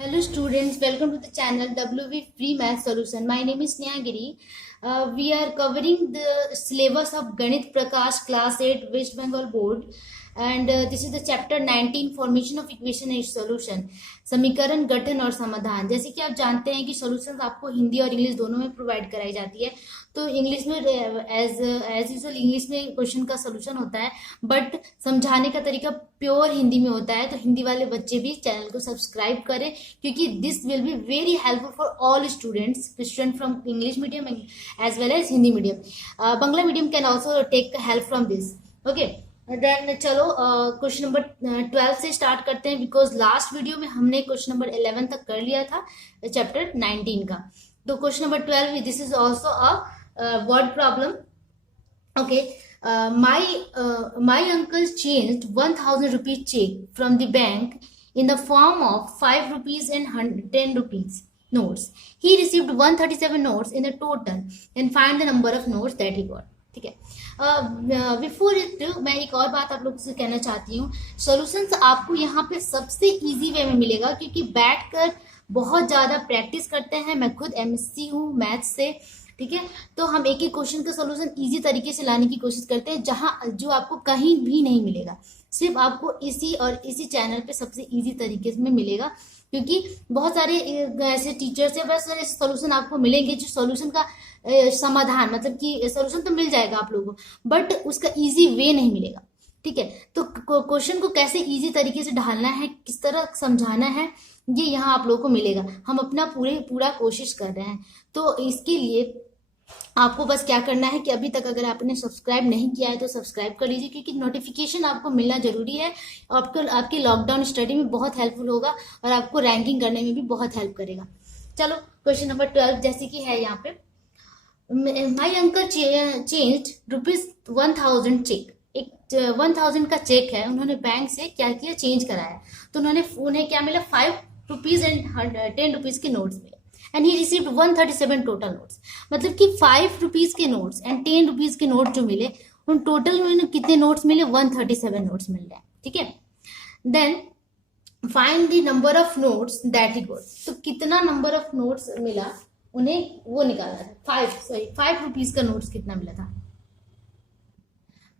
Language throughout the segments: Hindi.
Hello students, welcome to the channel WV Free Math Solution. My name is Snehagiri. We are covering the syllabus of Ganit Prakash Class 8 West Bengal Board, and this is the chapter 19 Formation of Equation and Solution. समीकरण गठन और समाधान। जैसे कि आप जानते हैं कि सॉल्यूशंस आपको हिंदी और इंग्लिश दोनों में प्रोवाइड कराई जाती है। तो इंग्लिश में एज यूजुअल इंग्लिश में क्वेश्चन का सॉल्यूशन होता है, बट समझाने का तरीका प्योर हिंदी में होता है। तो हिंदी वाले बच्चे भी चैनल को सब्सक्राइब करें, क्योंकि this will be very helpful for all students from English medium as well as Hindi medium. Bangla medium can also take help from this. Okay, then चलो क्वेश्चन नंबर 12 से स्टार्ट करते हैं, बिकॉज लास्ट वीडियो में हमने क्वेश्चन नंबर 11 तक कर लिया था चैप्टर 19 का। तो question number 12, this is also a word problem. Okay, my uncle changed 1000 rupees check from the bank in the form of 5 rupees and 10 rupees notes. He received 137 notes in the total and find the number of notes that he got. ठीक है, बिफोर इट मैं एक और बात आप लोगों से कहना चाहती हूँ। सॉल्यूशंस आपको यहाँ पे सबसे इजी वे में मिलेगा, क्योंकि बैठकर बहुत ज्यादा प्रैक्टिस करते हैं। मैं खुद एमएससी हूँ मैथ्स से, ठीक है। तो हम एक एक क्वेश्चन का सॉल्यूशन इजी तरीके से लाने की कोशिश करते हैं, जहां जो आपको कहीं भी नहीं मिलेगा, सिर्फ आपको इसी चैनल पे सबसे इजी तरीके में मिलेगा। क्योंकि बहुत सारे ऐसे टीचर्स या बहुत सारे सॉल्यूशन आपको मिलेंगे जो सॉल्यूशन का समाधान, मतलब कि सॉल्यूशन तो मिल जाएगा आप लोगों को, बट उसका इजी वे नहीं मिलेगा। ठीक है, तो क्वेश्चन को कैसे इजी तरीके से ढालना है, किस तरह समझाना है, ये यहाँ आप लोगों को मिलेगा। हम अपना पूरा कोशिश कर रहे हैं। तो इसके लिए आपको बस क्या करना है कि अभी तक अगर आपने सब्सक्राइब नहीं किया है तो सब्सक्राइब कर लीजिए, क्योंकि नोटिफिकेशन आपको मिलना जरूरी है। आपकी लॉकडाउन स्टडी में बहुत हेल्पफुल होगा और आपको रैंकिंग करने में भी बहुत हेल्प करेगा। चलो क्वेश्चन नंबर 12 जैसे कि है यहाँ पे, माई अंकल चेंज्ड ₹1000 चेक। एक 1000 का चेक है, उन्होंने बैंक से क्या किया, चेंज कराया। तो उन्हें क्या मिला, 5 रुपीज एंड 10 रुपीज के नोट्स मिले, and he received 137 total notes. मतलब कि 5 रुपीज के नोट्स एंड 10 रुपीज के नोट जो मिले, उन टोटल में कितने नोट्स मिले, 137 नोट्स मिल रहे हैं। ठीक है, then find the number of notes that he got. तो कितना नंबर ऑफ नोट्स मिला उन्हें, वो निकालना था। 5 रुपीज का नोट्स कितना मिला था,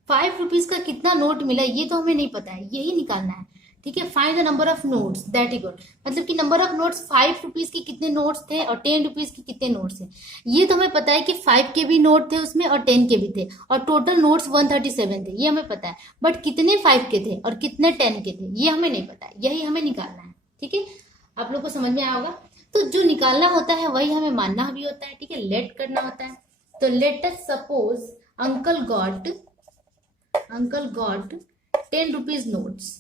5 रुपीज का कितना नोट मिला, ये तो हमें नहीं पता है, यही निकालना है। ठीक है, find the number of notes that he got. मतलब कि नंबर ऑफ नोट्स 5 रुपीज के कितने नोट्स थे और 10 रुपीज के कितने नोट्स थे। ये तो हमें पता है कि 5 के भी नोट थे उसमें और 10 के भी थे, और टोटल नोट्स 137 थे, ये हमें पता है। बट कितने 5 के थे और कितने 10 के थे, ये हमें नहीं पता है, यही हमें निकालना है। ठीक है, आप लोग को समझ में आया होगा। तो जो निकालना होता है वही हमें मानना भी होता है। ठीक है, लेट करना होता है। तो let us suppose uncle got 10 rupees notes.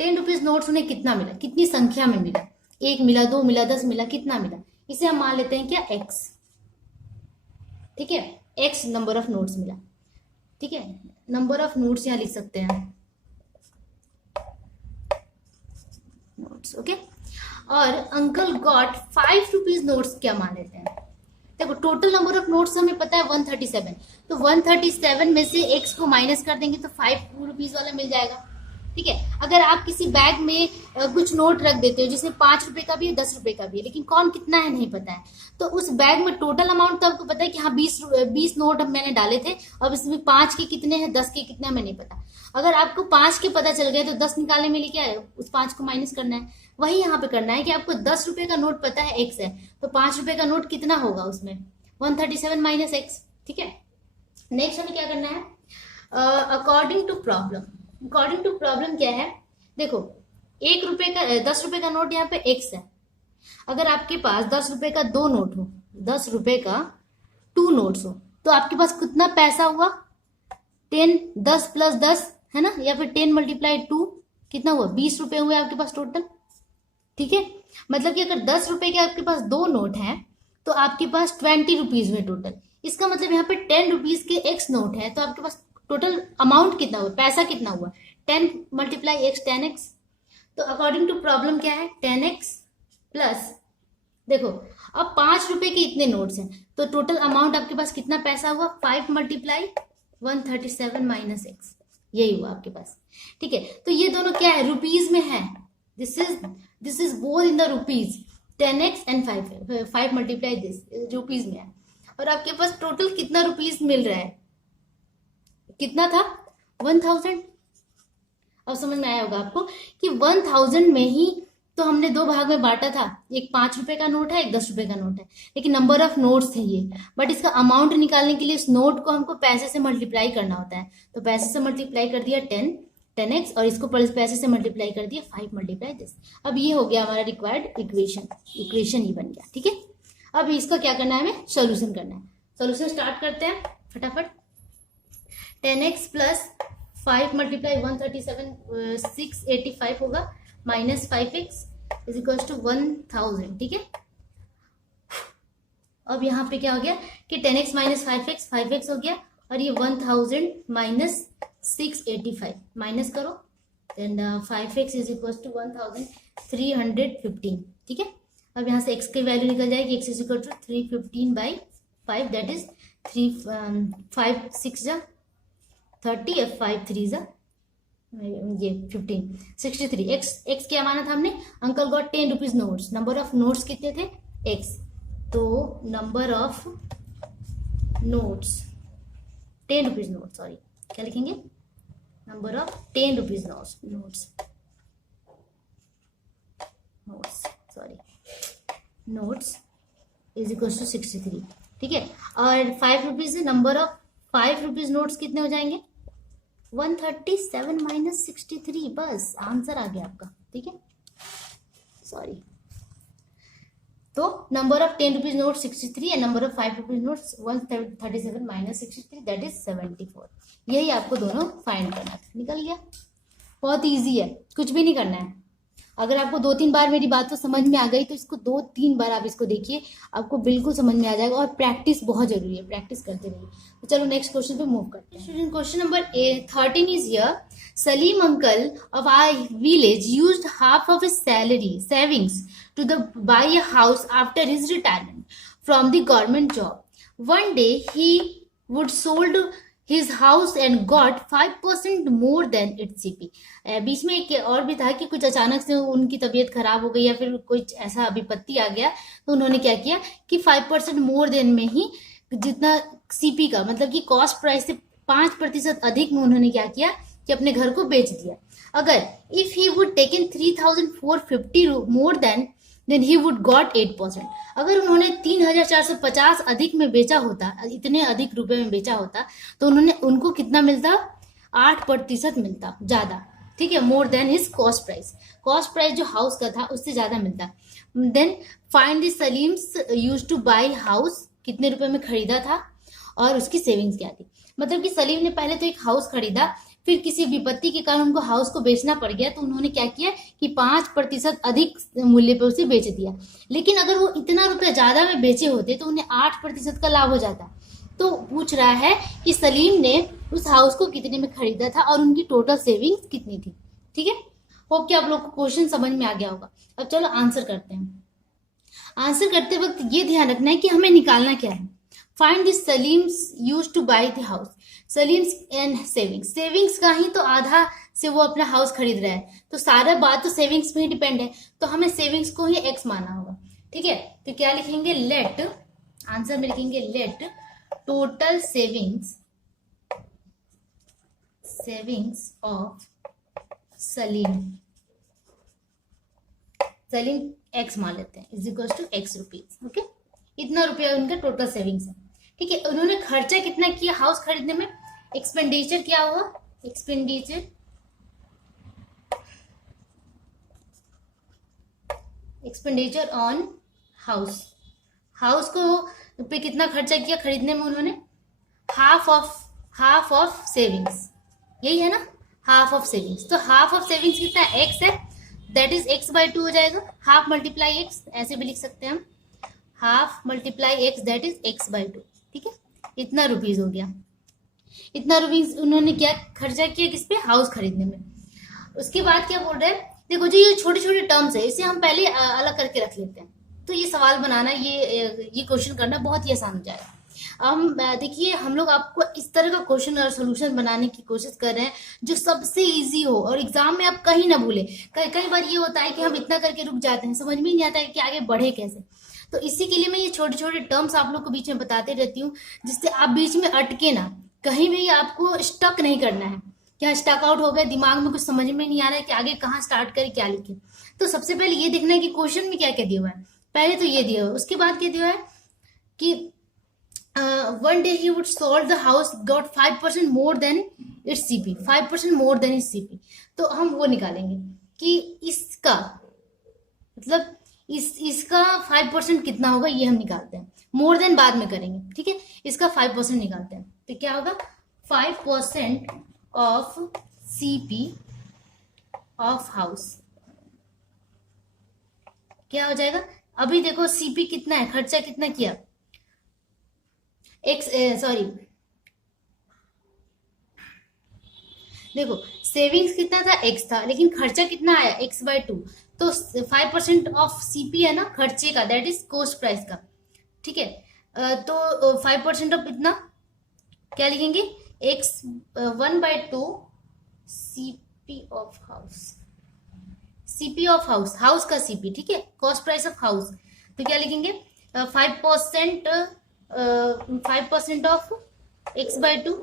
10 rupees notes उन्हें कितना मिला, कितनी संख्या में मिला, 1 मिला, 2 मिला, 10 मिला, कितना मिला, इसे हम मान लेते हैं क्या, x। ठीक है, x नंबर ऑफ नोट्स मिला। ठीक है, नंबर ऑफ नोट्स यहां लिख सकते हैं नोट्स। ओके, और अंकल गॉट 5 रुपीज नोट्स क्या मान लेते हैं। देखो टोटल नंबर ऑफ नोट्स हमें पता है 137, तो 137 में से x को माइनस कर देंगे तो 5 रुपीज वाला मिल जाएगा। ठीक है, अगर आप किसी बैग में कुछ नोट रख देते हो जिसमें 5 रुपए का भी है, 10 रुपए का भी है, लेकिन कौन कितना है नहीं पता है, तो उस बैग में टोटल अमाउंट तो आपको पता है कि हाँ 20 नोट मैंने डाले थे, अब इसमें 5 के कितने हैं, 10 के कितने हमें नहीं पता। अगर आपको 5 के पता चल गए तो 10 निकालने में लिए क्या है, उस 5 को माइनस करना है। वही यहाँ पे करना है कि आपको 10 रुपए का नोट पता है x है, तो 5 रुपए का नोट कितना होगा उसमें, 137 माइनस x। ठीक है, नेक्स्ट हमें क्या करना है, अकॉर्डिंग टू प्रॉब्लम क्या है, देखो 1 रुपए का 10 रुपए का नोट यहाँ पे x है। अगर आपके पास 10 रुपए का 2 नोट हो, 10 रुपए का 2 नोट्स हो, तो आपके पास कितना पैसा हुआ, 10 प्लस 10 है ना, या फिर 10 मल्टीप्लाई 2 कितना हुआ, 20 रुपए हुए आपके पास टोटल। ठीक है, मतलब कि अगर 10 रुपए के आपके पास 2 नोट हैं तो आपके पास 20 रुपीज हुए टोटल। इसका मतलब यहाँ पे 10 रुपीज के x नोट है, तो आपके पास टोटल अमाउंट कितना हुआ, पैसा कितना हुआ, 10 मल्टीप्लाई x 10x। तो अकॉर्डिंग टू प्रॉब्लम क्या है, 10x प्लस, देखो अब 5 रुपए के इतने नोट्स हैं, तो टोटल अमाउंट आपके पास कितना पैसा हुआ, 5 मल्टीप्लाई 137 माइनस x, यही हुआ आपके पास। ठीक है, तो ये दोनों क्या है, रुपीज में है, this is both in the rupees 10x and 5 multiply this rupees में है। और आपके पास टोटल कितना रुपीज मिल रहा है, कितना था 1000। अब समझ में आया होगा आपको कि 1000 में ही तो हमने दो भाग में बांटा था, एक 5 रुपए का नोट है, एक 10 रुपए का नोट है, लेकिन नंबर ऑफ नोट्स थे ये। बट इसका अमाउंट निकालने के लिए इस नोट को हमको पैसे से मल्टीप्लाई करना होता है, तो पैसे से मल्टीप्लाई कर दिया 10x और इसको पैसे से मल्टीप्लाई कर दिया 5 मल्टीप्लाई दिस। अब ये हो गया हमारा रिक्वायर्ड इक्वेशन ही बन गया। ठीक है, अब इसका क्या करना है, हमें सोल्यूशन करना है। सोल्यूशन स्टार्ट करते हैं फटाफट। 10x प्लस 5 मल्टीप्लाई 137 685 होगा, minus 5x is equal to 1000। ठीक है, अब यहाँ पे क्या हो गया कि 10x माइनस 5x हो गया, और ये 1000 माइनस 685 माइनस करो, then 5x is equal to 1315। ठीक है, अब यहाँ से x की वैल्यू निकल जाएगी, x is equal to 315/5 that is 5 6 जा 30 और 5 3 जा ये 15 63। x क्या माना था हमने, uncle got 10 rupees notes. Number of notes कितने थे x, तो number of notes 10 rupees note, sorry क्या लिखेंगे, number of 10 rupees notes is equal to 63। ठीक है, और 5 rupees number of 5 rupees notes कितने हो जाएंगे 137 माइनस 63, बस आंसर आ गया आपका। ठीक है, सॉरी, तो number of 10 rupees note 63 and number of 5 rupees note 137 minus 63 that is 74। यही आपको दोनों फाइंड करना था, निकल गया। बहुत इजी है, कुछ भी नहीं करना है। अगर आपको 2-3 बार मेरी बात तो समझ में आ गई तो इसको 2-3 बार आप इसको देखिए, आपको बिल्कुल समझ में आ जाएगा। और प्रैक्टिस बहुत जरूरी है, प्रैक्टिस करते रहिए। तो चलो नेक्स्ट क्वेश्चन पे मूव करते हैं। Question number 13 is here, Salim uncle of our village used half of his salary savings to buy a house after his retirement from the government job. One day he would sold his house and got 5% more than its CP. बीच में एक और भी था कि कुछ अचानक से उनकी तबीयत खराब हो गई या फिर कुछ ऐसा विपत्ति आ गया, तो उन्होंने क्या किया कि 5% मोर देन में ही जितना सीपी का मतलब कि कॉस्ट प्राइस से 5% अधिक में उन्होंने क्या किया कि अपने घर को बेच दिया। अगर if he would taken 3450 more then he would got 8%। अगर उन्होंने 3450 अधिक में बेचा होता, इतने अधिक रुपए में बेचा होता, तो उनको कितना मिलता 8% मिलता ज्यादा। ठीक है, more then his cost price जो हाउस का था उससे ज्यादा मिलता। Then find the Salim's used to buy house, कितने रुपए में खरीदा था और उसकी सेविंग्स क्या थी। मतलब कि सलीम ने पहले तो एक हाउस खरीदा, फिर किसी विपत्ति के कारण उनको हाउस को बेचना पड़ गया, तो उन्होंने क्या किया कि 5% अधिक मूल्य पर उसे बेच दिया। लेकिन अगर वो इतना रुपया ज्यादा में बेचे होते तो उन्हें 8% का लाभ हो जाता। तो पूछ रहा है कि सलीम ने उस हाउस को कितने में खरीदा था और उनकी टोटल सेविंग्स कितनी थी। ठीक है, होप कि आप लोग को क्वेश्चन समझ में आ गया होगा। अब चलो आंसर करते हैं। आंसर करते वक्त ये ध्यान रखना है कि हमें निकालना क्या है। Find the Salim's used to buy the house, Salim's and savings का ही तो आधा से वो अपना हाउस खरीद रहा है, तो सारा बात तो सेविंग्स पे ही डिपेंड है, तो हमें सेविंग्स को ही एक्स मानना होगा। ठीक है, तो क्या लिखेंगे, लेट, आंसर में लिखेंगे let total savings of Salim x मान लेते हैं, is equal to x rupees. Okay, इतना रुपया उनका टोटल सेविंग्स है। ठीक है, उन्होंने खर्चा कितना किया हाउस खरीदने में, एक्सपेंडिचर क्या हुआ, एक्सपेंडिचर ऑन हाउस को पे कितना खर्चा किया खरीदने में उन्होंने, हाफ ऑफ सेविंग्स, यही है ना, हाफ ऑफ सेविंग्स। तो हाफ ऑफ सेविंग्स कितना है, एक्स है, दैट इज x/2 हो जाएगा। हाफ मल्टीप्लाई एक्स, ऐसे भी लिख सकते हैं हम, half multiply x that is x/2। ठीक है, इतना रुपीज हो गया। इतना रुपीज उन्होंने क्या खर्चा किया, किस पे, हाउस खरीदने में। उसके बाद क्या बोल रहे हैं, देखो जी ये छोटे छोटे टर्म्स है, इसे हम पहले अलग करके रख लेते हैं, तो ये सवाल बनाना, ये क्वेश्चन करना बहुत ही आसान हो जाएगा। देखिए हम लोग आपको इस तरह का क्वेश्चन और सोल्यूशन बनाने की कोशिश कर रहे हैं जो सबसे इजी हो और एग्जाम में आप कहीं ना भूले। कई कई बार ये होता है कि हम इतना करके रुक जाते हैं, समझ में नहीं आता है कि आगे बढ़े कैसे। तो इसी के लिए मैं ये छोटे छोटे टर्म्स आप लोग को बीच में बताते रहती हूँ, जिससे आप बीच में अटके ना, कहीं भी आपको स्टक नहीं करना है। क्या स्टक आउट हो गए, दिमाग में कुछ समझ में नहीं आ रहा है कि आगे कहाँ स्टार्ट करें, क्या लिखे। तो सबसे पहले ये देखना है कि क्वेश्चन में क्या क्या दिया हुआ है। पहले तो ये दिया हुआ है, उसके बाद क्या दिया हुआ है कि one day he would sold the house, got 5% more than its CP, 5% more than its CP। तो हम वो निकालेंगे कि इसका मतलब इसका 5% कितना होगा, ये हम निकालते हैं। मोर देन बाद में करेंगे, ठीक है। इसका 5% निकालते हैं तो क्या होगा, 5% ऑफ CP ऑफ हाउस क्या हो जाएगा। अभी देखो CP कितना है, खर्चा कितना किया, देखो सेविंग्स कितना था, x था, लेकिन खर्चा कितना आया, x/2। तो 5% ऑफ CP है ना खर्चे का, दैट इज कॉस्ट प्राइस का, ठीक है। तो 5% ऑफ इतना क्या लिखेंगे, x1/2 CP of house, CP of house, house का CP, ठीक है, कॉस्ट प्राइस ऑफ हाउस। तो क्या लिखेंगे, 5% ऑफ x/2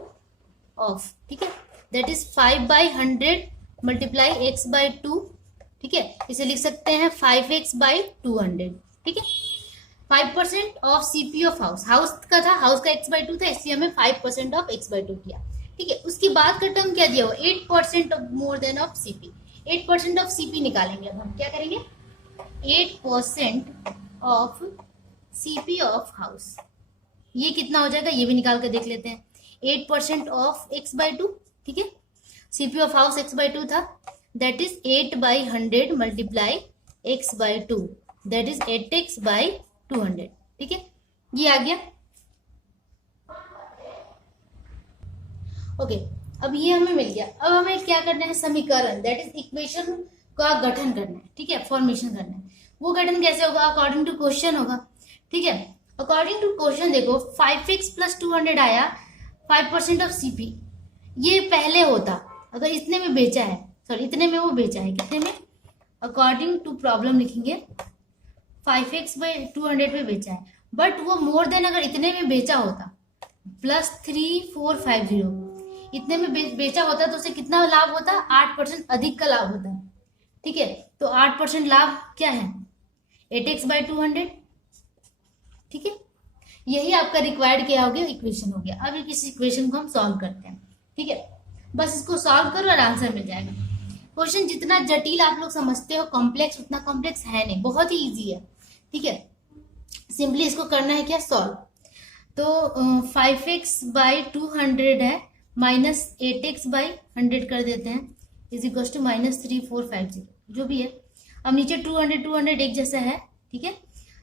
ऑफ, ठीक है, दैट इज 5/100 मल्टीप्लाई x/2, ठीक है। इसे लिख सकते हैं 5x/200, ठीक है। 5% of CP of house, house का था, हाउस का x/2 था, इसलिए हमें 5% ऑफ x/2 किया, ठीक है। उसके बाद का टर्म क्या दिया हुआ, 8% of more than of CP। 8% of CP निकालेंगे। अब हम क्या करेंगे, 8% ऑफ CP ऑफ हाउस, ये कितना हो जाएगा, ये भी निकाल कर देख लेते हैं। 8% ऑफ x/2, ठीक है, CP ऑफ हाउस x/2 था, that is 8/100 multiply x/2, that is 8x/200, ठीक है, ये आ गया। ओके, अब ये हमें मिल गया। अब हमें क्या करना है, समीकरण, दैट इज इक्वेशन का गठन करना है, ठीक है, फॉर्मेशन करना है। वो गठन कैसे होगा, अकॉर्डिंग टू क्वेश्चन होगा, ठीक है। अकॉर्डिंग टू क्वेश्चन देखो 5x + 200 आया, 5% ऑफ CP, ये पहले होता अगर इतने में बेचा है, सॉरी इतने में वो बेचा है, कितने में, अकॉर्डिंग टू प्रॉब्लम लिखेंगे 5x/200 पे बेचा है, बट वो मोर देन अगर इतने में बेचा होता +3450, इतने में बेचा होता तो उसे कितना लाभ होता, 8% अधिक का लाभ होता, ठीक है। तो 8% लाभ क्या है, 8x/200, ठीक है। यही आपका रिक्वायर्ड क्या हो गया, इक्वेशन हो गया। अब इस इक्वेशन को हम सॉल्व करते हैं, ठीक है। बस इसको सॉल्व करो और आंसर मिल जाएगा। क्वेश्चन जितना जटिल आप लोग समझते हो कॉम्प्लेक्स, उतना कॉम्प्लेक्स है नहीं, बहुत ही इजी है, ठीक है। सिंपली इसको करना है क्या, सॉल्व। तो 5x/200 है माइनस 8x/100 कर देते हैं, इज इक्वल टू -3450, जो भी है। अब नीचे 200 एक जैसा है, ठीक है।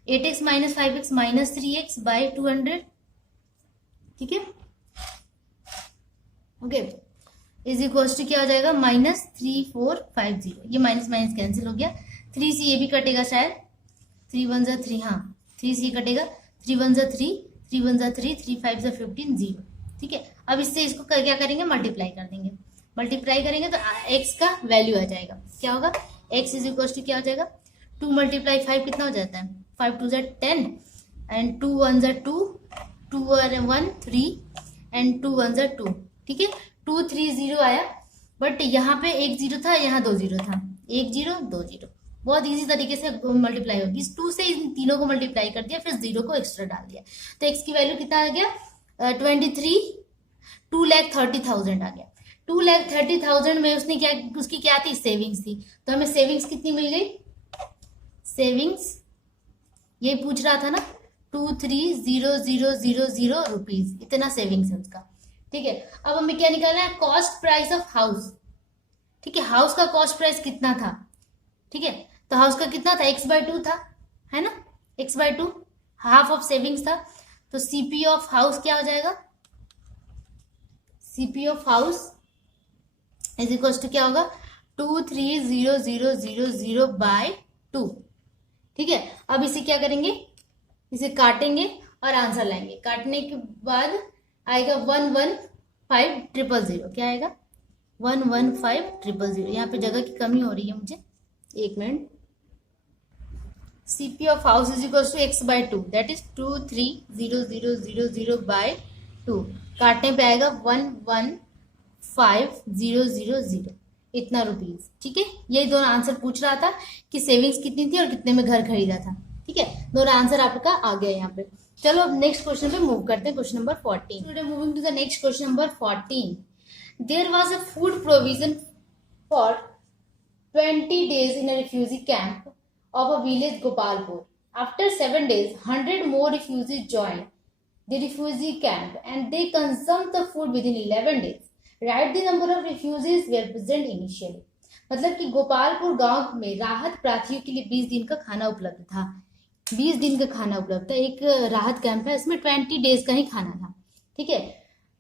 8x - 5x -3x/200, ठीक है, ओके, इज इक्वल टू क्या हो जाएगा, -3450। ये माइनस माइनस कैंसिल हो गया, 3 से ये भी कटेगा शायद, 3 1 जा 3, हाँ 3 से कटेगा, 3 1 जा 3, 3 1 जा 3, 3 5 जा 15, 0, ठीक है। अब इससे इसको क्या करेंगे, मल्टीप्लाई कर देंगे। मल्टीप्लाई करेंगे तो x का वैल्यू आ जाएगा, क्या होगा, x इज इक्वल टू क्या हो जाएगा, 2 × 5 कितना हो जाता है, 5 2 जा 10 एंड 2 1 जा 2, 2 1 3 एंड 2 1 जा 2, ठीक है। 2 3 0 आया, बट यहाँ पे 1 0 था, यहाँ 2 0 था, 1 0 2 0, बहुत इजी तरीके से मल्टीप्लाई होगी। इस 2 से इन तीनों को मल्टीप्लाई कर दिया, फिर 0 को एक्स्ट्रा डाल दिया, तो x की वैल्यू कितना आ गया, 2,30,000 आ गया। 2,30,000 में उसने क्या, उसकी क्या थी, सेविंग्स थी, तो हमें सेविंग्स कितनी मिल गई, सेविंग्स ये पूछ रहा था ना, 23,000 रुपीज, इतना सेविंग्स है उसका, ठीक है। अब हमें क्या निकालना है, कॉस्ट प्राइस ऑफ हाउस, ठीक है, हाउस का कॉस्ट प्राइस कितना था, ठीक है। तो हाउस का कितना था, x/2 था, है ना, x/2, हाफ ऑफ सेविंग्स था, तो CP ऑफ हाउस क्या हो जाएगा, CP of house is equal to क्या होगा, 23,000/2, ठीक है। अब इसे क्या करेंगे, इसे काटेंगे और आंसर लाएंगे। काटने के बाद आएगा 115000। क्या आएगा? 115000। यहाँ पे जगह की कमी हो रही है मुझे, एक minute. CP of house is equals to x by 2, that is 230000/2। काटने पे आएगा 115000, इतना रुपीज। ठीक है, यही दोनों आंसर पूछ रहा था कि सेविंग्स कितनी थी और कितने में घर खरीदा था। ठीक है, दोनों आंसर आपका आ गया यहाँ पे। चलो अब नेक्स्ट क्वेश्चन पे मूव करते हैं, question number 14। Today moving to the next question number 14। There was a food provision for 20 days in a refugee camp of a village Gopalpur. After 7 days, 100 more refugees joined the refugee camp and they consumed the food within 11 days. Write the number of refugees were present initially. मतलब कि गोपालपुर गांव में राहत प्रार्थियों के लिए 20 दिन का खाना उपलब्ध था। 20 दिन का खाना उपलब्ध था। एक राहत कैंप है, इसमें 20 डेज का ही खाना था। ठीक है,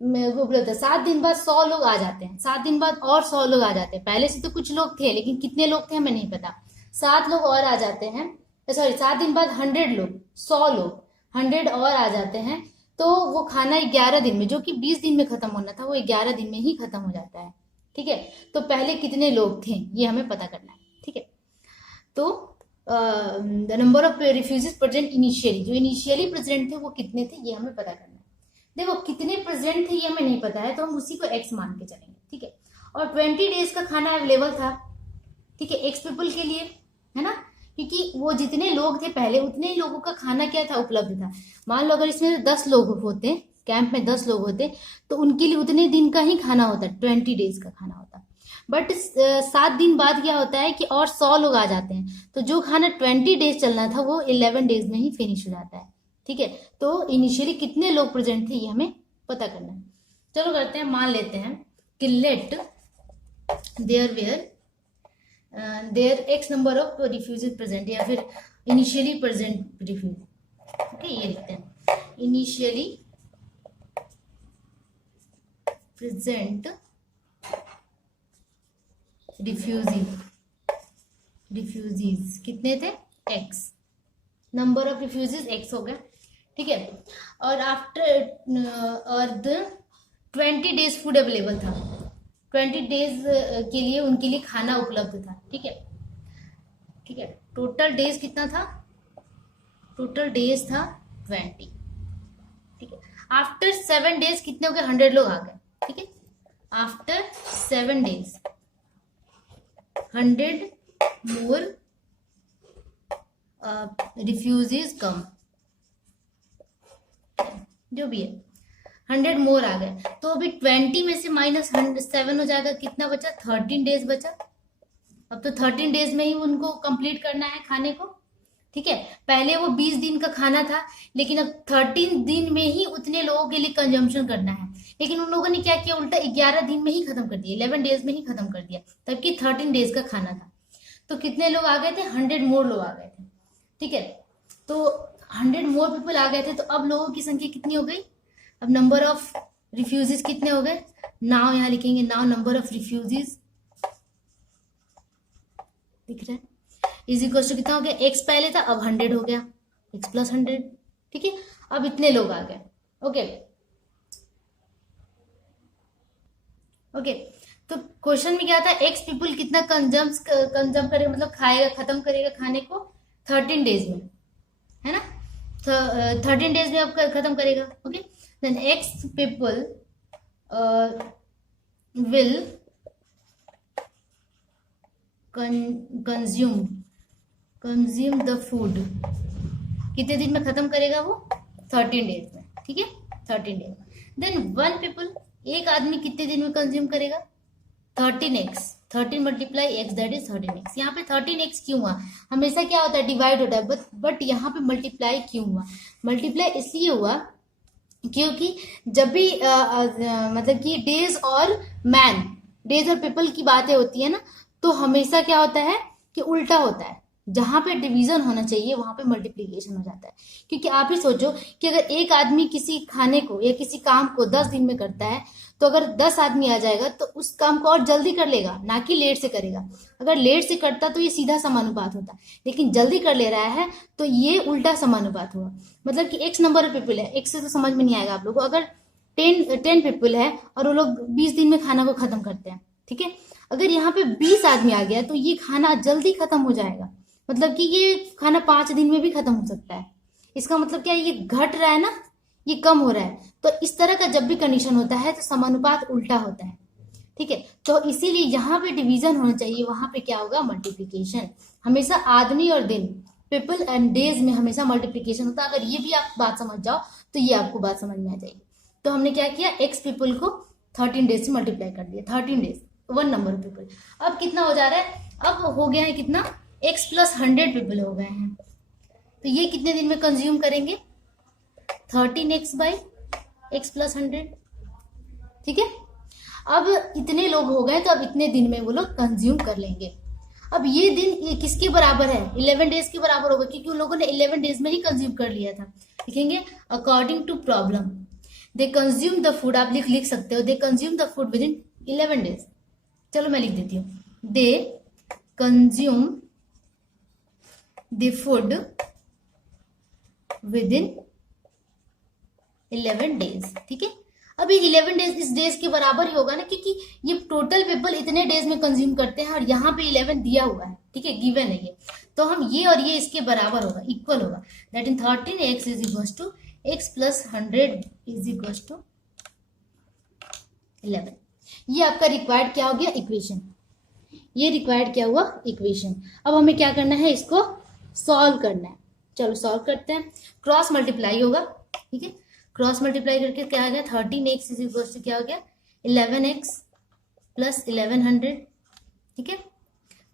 उपलब्ध है। 7 दिन बाद 100 लोग आ जाते हैं, 7 दिन बाद और 100 लोग आ जाते हैं। पहले से तो कुछ लोग थे, लेकिन कितने लोग थे हमें नहीं पता। 7 लोग और आ जाते हैं, सॉरी 7 दिन बाद 100 लोग, 100 लोग, 100 और आ जाते हैं। तो वो खाना 11 दिन में, जो कि 20 दिन में खत्म होना था, वो 11 दिन में ही खत्म हो जाता है। ठीक है, तो पहले कितने लोग थे ये हमें पता करना है। ठीक है, तो the number of refugees present initially, जो इनिशियली प्रेजेंट थे वो कितने थे ये हमें पता करना है। देखो कितने प्रेजेंट थे ये हमें नहीं पता है, तो हम उसी को x मान के चलेंगे। ठीक है, और 20 डेज का खाना अवेलेबल था। ठीक है, x पीपल के लिए, है ना, क्योंकि वो जितने लोग थे पहले उतने लोगों का खाना क्या था, उपलब्ध था। मान लो अगर इसमें 10 लोग होते, कैंप में 10 लोग होते, तो उनके लिए उतने दिन का ही खाना होता, 20 डेज का खाना होता। बट 7 दिन बाद क्या होता है कि और 100 लोग आ जाते हैं, तो जो खाना 20 डेज चलना था वो 11 डेज में ही फिनिश हो जाता है। ठीक है, तो इनिशियली कितने लोग प्रेजेंट थे ये हमें पता करना है। चलो करते हैं, मान लेते हैं कि let there x number of refugees present, या फिर इनिशियली प्रेजेंट रिफ्यूज। ओके, ये लिखते हैं इनिशियली प्रेजेंट रिफ्यूजीज कितने थे, x। Number of refugees x हो गया। ठीक है, और आफ्टर और द 20 डेज फूड अवेलेबल था, 20 डेज के लिए उनके लिए खाना उपलब्ध था। ठीक है, ठीक है, टोटल डेज कितना था, टोटल डेज था 20। ठीक है, आफ्टर 7 डेज कितने हो गए, 100 लोग आ गए। ठीक है, आफ्टर 7 डेज 100 मोर रिफ्यूजीज कम, जो भी है 100 मोर आ गए। तो अभी 20 में से -7 हो जाएगा, कितना बचा, 13 डेज बचा। अब तो 13 डेज में ही उनको कंप्लीट करना है खाने को। ठीक है, पहले वो 20 दिन का खाना था, लेकिन अब 13 दिन में ही उतने लोगों के लिए कंजम्पशन करना है। लेकिन उन लोगों ने क्या किया, उल्टा 11 दिन में ही खत्म कर दिया, 11 डेज में ही खत्म कर दिया, तबकि 13 डेज का खाना था। तो कितने लोग आ गए थे, 100 मोर लोग आ गए थे। ठीक है, तो 100 मोर पीपल आ गए थे, तो अब लोगों की संख्या कितनी हो गई, अब नंबर ऑफ रिफ्यूजीज कितने हो गए। नाउ यहाँ लिखेंगे, नाउ नंबर ऑफ रिफ्यूजीज दिख रहा है इज इक्वल टू कितना हो गया, x पहले था अब 100 हो गया, x + 100। ठीक है, अब इतने लोग आ गए। ओके ओके, तो क्वेश्चन में क्या था, x पीपल कितना कंजम करेगा, मतलब खाएगा, खत्म करेगा खाने को 13 डेज में, है ना। 13 डेज में अब खत्म करेगा। Okay, then x people will consume the food, कितने दिन में खत्म करेगा वो, 13 डेज में। ठीक है, 13 डेज। देन 1 पीपल, एक आदमी कितने दिन में कंज्यूम करेगा, 13x, 13 × x, that is 13x। यहाँ पे 13x क्यों हुआ, हमेशा क्या होता है, डिवाइड होता है, बट यहाँ पे मल्टीप्लाई क्यों हुआ, मल्टीप्लाई इसलिए हुआ क्योंकि जब भी मतलब कि डेज और मैन, डेज और पीपल की बातें होती है ना, तो हमेशा क्या होता है कि उल्टा होता है। जहां पे डिवीजन होना चाहिए वहां पे मल्टीप्लीकेशन हो जाता है। क्योंकि आप ही सोचो कि अगर एक आदमी किसी खाने को या किसी काम को 10 दिन में करता है, तो अगर 10 आदमी आ जाएगा तो उस काम को और जल्दी कर लेगा, ना कि लेट से करेगा। अगर लेट से करता तो ये सीधा समानुपात होता, लेकिन जल्दी कर ले रहा है तो ये उल्टा समानुपात हुआ। मतलब कि एक्स नंबर ऑफ पीपल है, एक्स से तो समझ में नहीं आएगा आप लोगों को। अगर 10 पीपल है और वो लोग 20 दिन में खाना को खत्म करते हैं, ठीक है। अगर यहाँ पे 20 आदमी आ गया तो ये खाना जल्दी खत्म हो जाएगा। मतलब कि ये खाना 5 दिन में भी खत्म हो सकता है। इसका मतलब क्या है, ये घट रहा है ना, ये कम हो रहा है। तो इस तरह का जब भी कंडीशन होता है तो समानुपात उल्टा होता है, ठीक है। तो इसीलिए यहाँ पे डिवीजन होना चाहिए, वहां पे क्या होगा, मल्टीप्लीकेशन। हमेशा आदमी और दिन, पीपल एंड डेज में हमेशा मल्टीप्लीकेशन होता है। अगर ये भी आप बात समझ जाओ तो ये आपको बात समझ में आ जाएगी। तो हमने क्या किया, एक्स पीपल को 13 डेज से मल्टीप्लाई कर दिया, 13 डेज 1 नंबर ऑफ पीपल। अब कितना हो जा रहा है, अब हो गया है कितना, x प्लस 100 पीपल हो गए हैं। तो ये कितने दिन में कंज्यूम करेंगे, 13x बाई x प्लस 100, ठीक है। अब इतने लोग हो गए तो अब इतने दिन में वो लोग कंज्यूम कर लेंगे। अब ये दिन ये किसके बराबर है, 11 डेज के बराबर होगा, क्योंकि उन लोगों ने 11 डेज में ही कंज्यूम कर लिया था। लिखेंगे according to problem they consume the food, आप लिख सकते हो, they consume the food within 11 days. चलो मैं लिख देती हूँ, they consume the food within 11 days, ठीक है। अब ये 11 डेज इस डेज के बराबर ही होगा ना, क्योंकि ये टोटल पीपल इतने डेज में कंज्यूम करते हैं और यहाँ पे 11 दिया हुआ है, ठीक है, गिवन है ये। तो हम ये और ये इसके बराबर होगा, इक्वल होगा। That in 13x is equal to x plus 100 is equal to 11। ये आपका रिक्वायर्ड क्या हो गया, इक्वेशन। ये रिक्वायर्ड क्या हुआ, इक्वेशन। अब हमें क्या करना है, इसको सॉल्व करना है। चलो सॉल्व करते हैं। क्रॉस मल्टीप्लाई होगा, ठीक है। क्रॉस मल्टीप्लाई करके क्या आ गया, 13x इज इक्वल टू क्या हो गया, 11x प्लस 1100, ठीक है।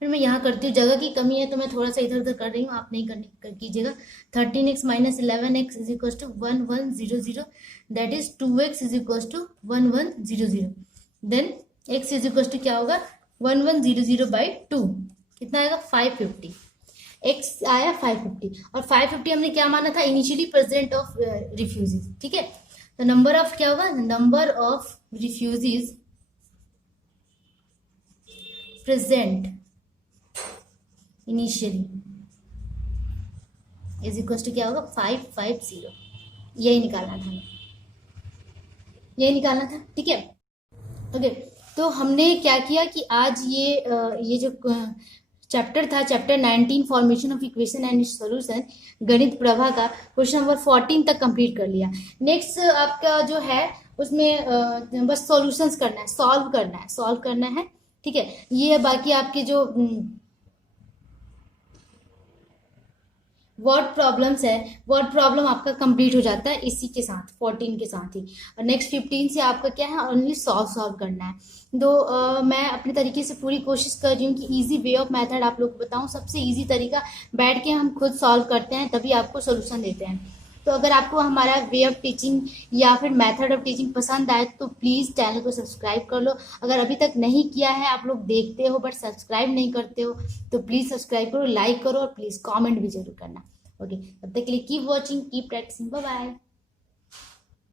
फिर मैं यहाँ करती हूँ, जगह की कमी है तो मैं थोड़ा सा इधर उधर कर रही हूँ, आप नहीं कीजिएगा। 13x minus 11x is equal to 1100, that is 2x is equal to 1100। Then x is equal to क्या होगा, 1100 बाई 2, कितना आएगा, 550। x आया 550, और 550 हमने क्या माना था, इनिशियली प्रेजेंट ऑफ रिफ्यूजीज, ठीक है। तो नंबर ऑफ क्या होगा, number of refugees present initially is equal to क्या होगा, 550। यही निकालना था, यही निकालना था, ठीक है। ओके, तो हमने क्या किया कि आज ये जो चैप्टर था, chapter 19 formation of equation and solution, गणित प्रभा का क्वेश्चन नंबर 14 तक कंप्लीट कर लिया। नेक्स्ट आपका जो है उसमें बस सॉल्यूशंस करना है, सॉल्व करना है, ठीक है। ये बाकी आपके जो वर्ड प्रॉब्लम्स है, वर्ड प्रॉब्लम आपका कंप्लीट हो जाता है इसी के साथ, 14 के साथ ही। और नेक्स्ट 15 से आपका क्या है, ओनली सॉल्व करना है। तो मैं अपने तरीके से पूरी कोशिश कर रही हूँ कि इजी वे ऑफ मेथड आप लोग को बताऊँ। सबसे इजी तरीका, बैठ के हम खुद सॉल्व करते हैं तभी आपको सोल्यूशन देते हैं। तो अगर आपको हमारा वे ऑफ टीचिंग या फिर मेथड ऑफ टीचिंग पसंद आए तो प्लीज़ चैनल को सब्सक्राइब कर लो। अगर अभी तक नहीं किया है, आप लोग देखते हो बट सब्सक्राइब नहीं करते हो, तो प्लीज़ सब्सक्राइब करो, लाइक करो और प्लीज़ कमेंट भी जरूर करना। ओके, तब तक के लिए keep watching, keep practicing, bye bye.